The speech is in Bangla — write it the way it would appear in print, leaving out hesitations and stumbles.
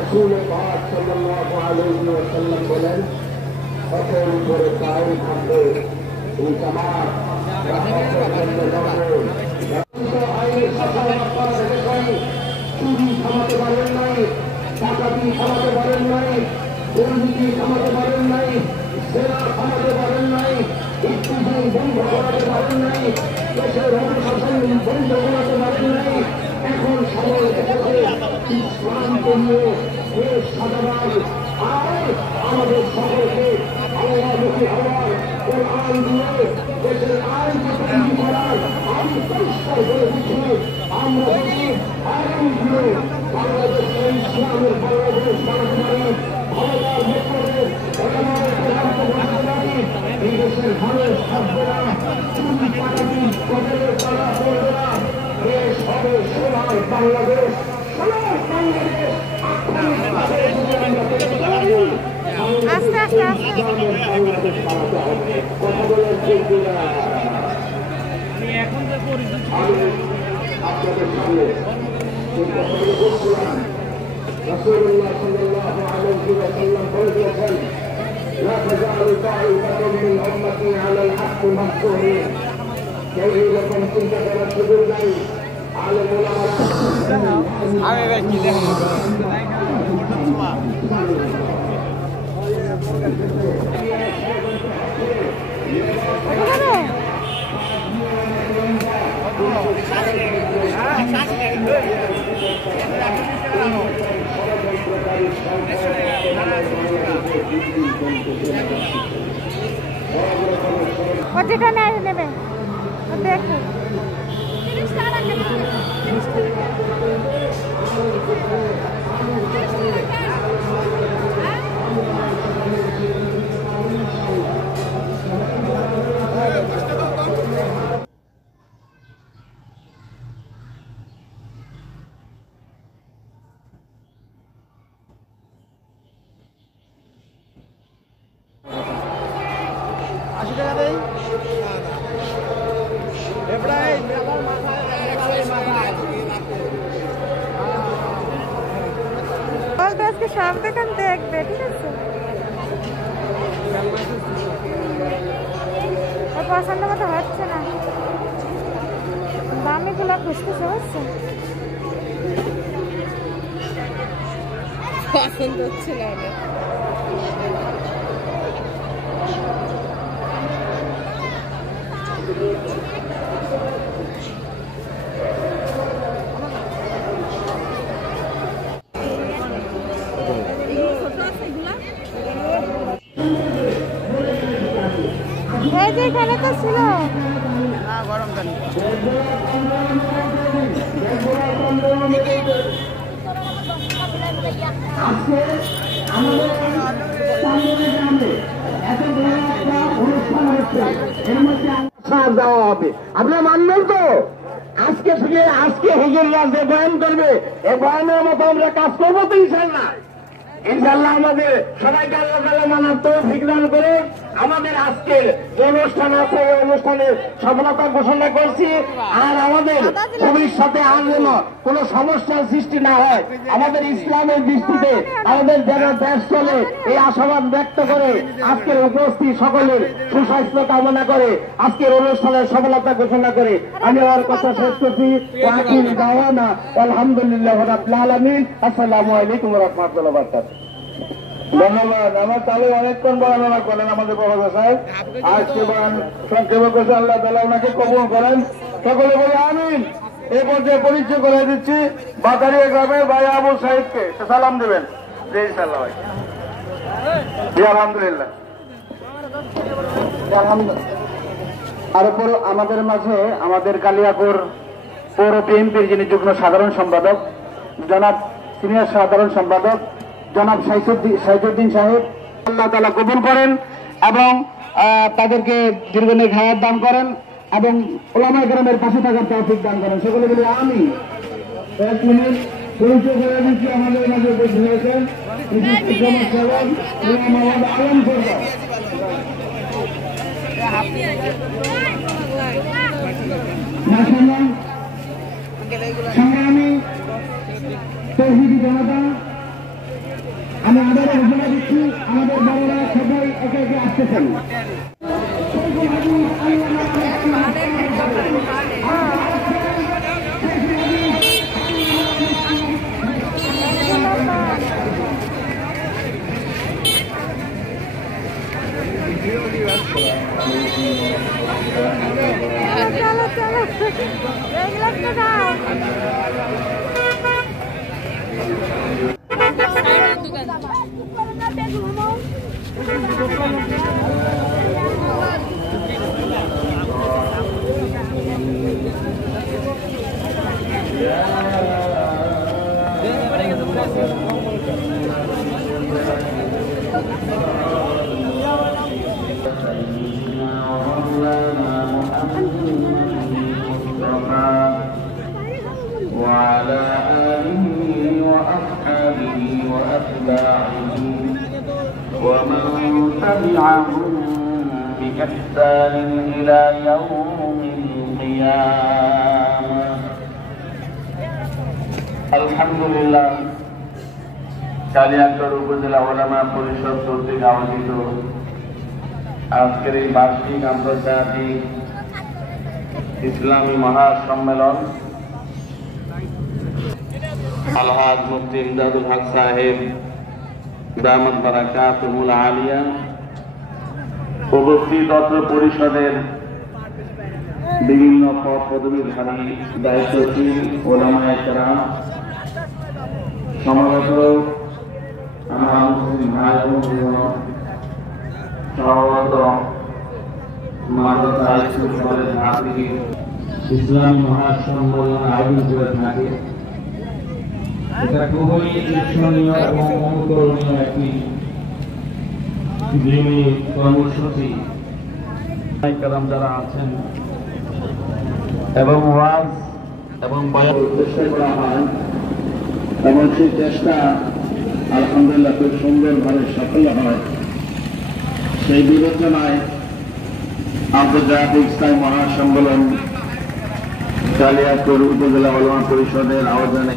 رسول الله صلى الله عليه وسلم বলেন সকল করে কায়েম থাকবে এই জামাত চুরি থামাতে পারেন নাই, ডাকাতি থামাতে পারেন নাই, দুর্নীতি থামাতে পারেন নাই, সেনা থামাতে পারেন নাই, ইত্যাদি বন্ধ করাতে পারেন নাই, দেশের অনুশাসন বন্ধ করাতে পারেন নাই। এখন সময় এসেছে ইসলামকে নিয়ে দেশ সাজাবার আর আমাদের সকলকে আল্লাহমুখী হওয়ার কোরআন দিয়ে দেশের আইনকে তৈরি করার আমি পরিষ্কার করে দিচ্ছি। আমরা যদি আইন দিয়ে বাংলাদেশকে ইসলামের বাংলাদেশ বানাতে পারি, ক্ষমতার ভেতরে এই দেশের মানুষ থাকবে না, চুরি টাকাটি কবলের করা করবে না, দেশ হবে সোনার বাংলাদেশ, সোনার বাংলাদেশ। আস্তে আস্তে আস্তে কথা বলার যোগ্য না। আপনাদের সামনে যে কথাগুলো বলছিলাম, রাসূলুল্লাহ সাল্লাল্লাহু আলাইহি ওয়াসাল্লাম বলেছেন, لا تزال طائفة من أمتي على الحق منصورين। কেউ এরকম চিন্তা করার সুযোগ নাই। আমি ভাই কি দেখেন যেটা নেবে দেখো আজকে সব দোকান দেখবে, ঠিক আছে? পছন্দ মতো হচ্ছে না, দামি গুলা খুঁজতেছে, হচ্ছে পছন্দ হচ্ছে না। এই যে এখানে তো ছিল গরম পানি। আপনারা মানবেন তো? আজকে থেকে হুজুররা যে বয়ান করবে, এই বয়ানের মতো আমরা কাজ করবো তো ইনশাল্লাহ। ইনশাল্লাহ আমাদের সবাইকে আল্লাহ তাআলা মানার তৌফিক দান করে আমাদের আজকের যে অনুষ্ঠান আছে এই অনুষ্ঠানের সফলতা ঘোষণা করছি। আর আমাদের ভবিষ্যতে আর যেন কোন সমস্যার সৃষ্টি না হয়, আমাদের ইসলামের দৃষ্টিতে আমাদের যেন দেশ চলে, এই আশাবাদ ব্যক্ত করে আজকের উপস্থিত সকলের সুস্বাস্থ্য কামনা করে আজকের অনুষ্ঠানের সফলতা ঘোষণা করে আমি আমার কথা শেষ করছি। আলহামদুলিল্লাহ রাব্বিল আলামিন। আসসালামু আলাইকুম ওয়া রাহমাতুল্লাহি ওয়া বারাকাতুহু। ধন্যবাদ। আমার তাহলে অনেকক্ষণ বর্ণনা করলেন আমাদের প্রফেসর সাহেব। আজকে সংক্ষেপে করছে, আল্লাহ তাআলা ওনাকে কবুল করেন। সকলে বলে আমিন। এই পর্যায়ে পরিচয় করে দিচ্ছি বাতারিয়া গ্রামের ভাই আবু সাহিদকে, সালাম দেবেন। জি ইনশাআল্লাহ ভাই। জি আলহামদুলিল্লাহ। আলহামদুলিল্লাহ। আর উপর আমাদের মাঝে আমাদের কালিয়াকৈর পৌর বিএনপির যিনি যুগ্ম সাধারণ সম্পাদক জনাব সিনিয়র সাধারণ সম্পাদক জনাব সাইজুদ্দিন সাহেব, আল্লাহ তাআলা কবুল করেন এবং তাদেরকে দীর্ঘদিন হায়াত দান করেন এবং উলামায়ে কেরামের পাশে থাকার তৌফিক দান করেন। সকলে বলি আমিন। এক মিনিট পরিচয় করে দিচ্ছি, আমাদের মাঝে উপস্থিত হয়েছেন বিশিষ্ট সমাজসেবক ইমাম মোহাম্মদ আলম সরকার। মাশাআল্লাহ, সংগ্রামী তৌহিদি জনতা, আমি আবারও ঘোষণা দিচ্ছি আমাদের বড়রা সবাই একে একে আসতেছেন। চলো চলো এগুলো দাও। وعلى آله وأصحابه وأتباعه ومن تبعهم بإحسان إلى يوم القيامة। الحمد لله। কালিয়াকৈর উপজেলা উলামা পরিষদ কর্তৃক আয়োজিত আজকের এই বার্ষিক আন্তর্জাতিক ইসলামী মহাসম্মেলন আলহাজ মুফতি ইমদাদুল হক সাহেব দামাত বারাকাতুহুল আলিয়া উপস্থিত অত্র পরিষদের বিভিন্ন পদ পদবীধারী দায়িত্বশীল উলামায়ে কেরাম, সমাগত আমার মুসলিম ভাই বোনগণ, সমাগত মাদ্রাসা স্কুল কলেজ হাফিজ ইসলামী মহাসম্মেলন আয়োজন করে থাকে। এটা খুবই ঈর্ষণীয় এবং অনুকরণীয় একটি দিনী কর্মসূচি। কালাম যারা আছেন এবং ওয়াজ এবং বয়ান চেষ্টা করা হয় এবং সেই চেষ্টা আলহামদুলিল্লাহ খুব সুন্দরভাবে সফল হয়। সেই বিবেচনায় আন্তর্জাতিক ইসলামী মহাসম্মেলন কালিয়াকৈর উপজেলা উলামা পরিষদের আয়োজনে